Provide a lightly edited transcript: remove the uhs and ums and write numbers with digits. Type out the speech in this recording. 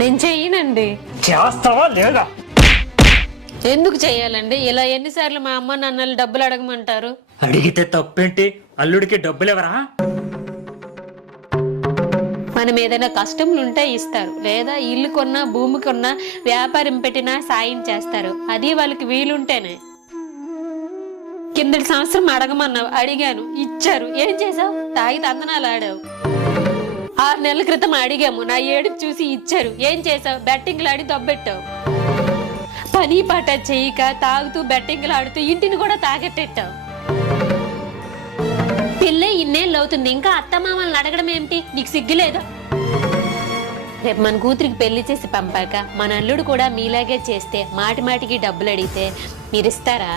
నేను చెయ్యనండి. చేస్తావా లేదా? ఎందుకు చెయ్యాలండి? ఇలా ఎన్నిసార్లు మా అమ్మ నాన్నలు డబ్బులు అడగమంటారు? అడిగితే తప్పేంటి? అల్లుడికి డబ్బులెవరా? మనం ఏదైనా కష్టంలు ఉంటే ఇస్తారు, లేదా ఇల్లు కొన్నా భూమి కొన్నా వ్యాపారం పెట్టినా సాయం చేస్తారు. అది వాళ్ళకి వీలుంటేనే. కిందటి సంవత్సరం అడగమన్నావు, అడిగాను, ఇచ్చారు. ఏం చేసావు? తాగి తందనాలు ఆడావు. 6 నెలల క్రితం అడిగాము, నా ఏడుపు చూసి ఇచ్చారు. ఏం చేసావు? బెట్టింగ్లు ఆడి దొబ్బెట్టావు. పని పాట చేయక తాగుతూ బెట్టింగ్లు ఆడుతూ ఇంటిని కూడా తాగెట్టెట్టావు. పిల్లే ఇన్నేళ్ళు అవుతుంది, ఇంకా అత్తమామల్ని అడగడం ఏమిటి? నీకు సిగ్గులేదా? రేపు మన కూతురికి పెళ్లి చేసి పంపాక మన అల్లుడు కూడా మీలాగే చేస్తే మాటి మాటికి డబ్బులు అడిగితే మీరిస్తారా?